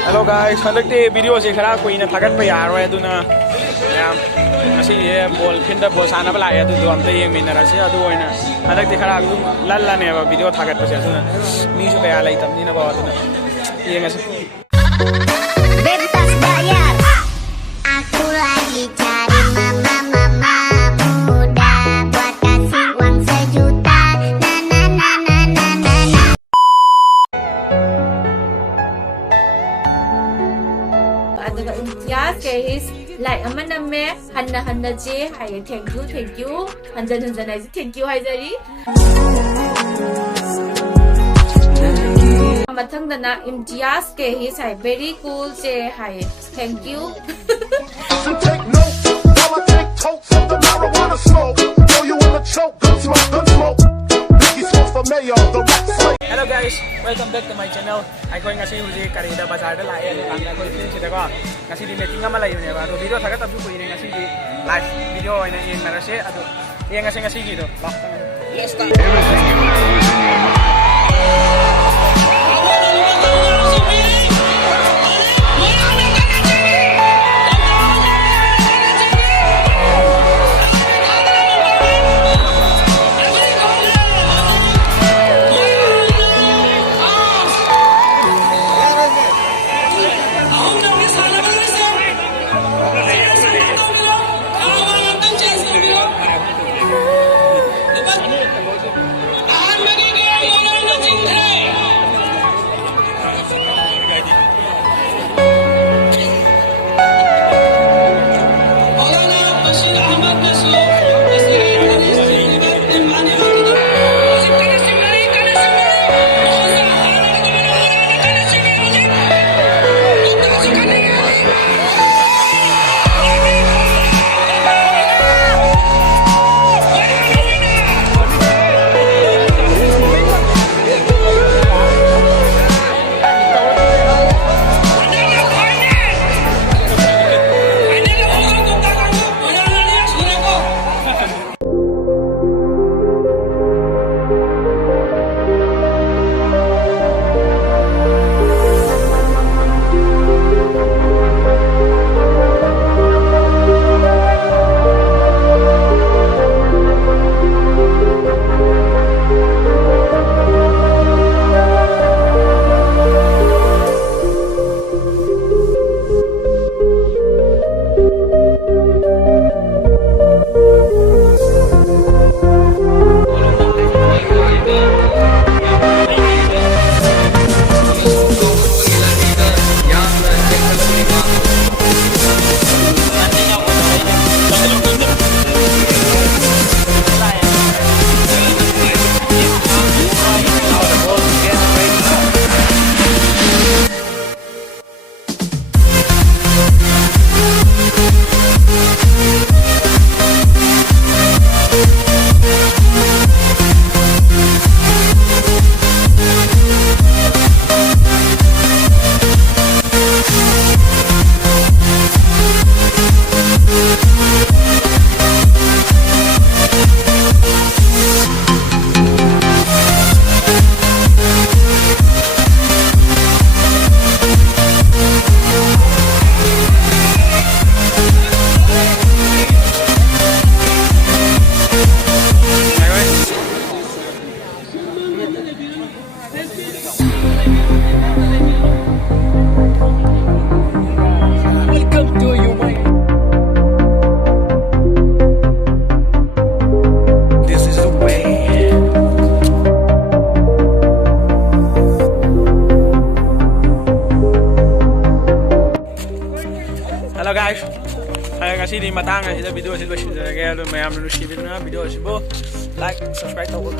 Hello guys, handakti video se khara koina thagatpa yaroi aduna yam ngasi ball phinda ball sana bala ya adu amta yengminara se adu oina handakti khara lalla ne ba video thagatpa se aduna mi su kaya laitam ni na ba aduna yengasi bebas bayar aku lagi cari mama muda buat kasih uang sejuta Adega imtiaz guys like amana me hanna je hai thank you hanjan ai thank you hai jari mathang dana imtiaz guys hai very cool je hai thank you take note while I take totes of the marijuana smoke throw you in the choke gun smoke bikhi smoke for mayor the rap slave. Hello guys, welcome back to my channel. Akhoi ngasi huji Kwakta Bazar da lai ani kang akhoi film sida ko ngasi di meeting ama lai ne ba do video thaga tabu ko ngasi di live video ina in marase adu ngasi gi do let's start. Everything you know is in your mind. Hello guys, ngasi di matang ngasi video si losinjage alo mayam nu sibina video sibo like subscribe tau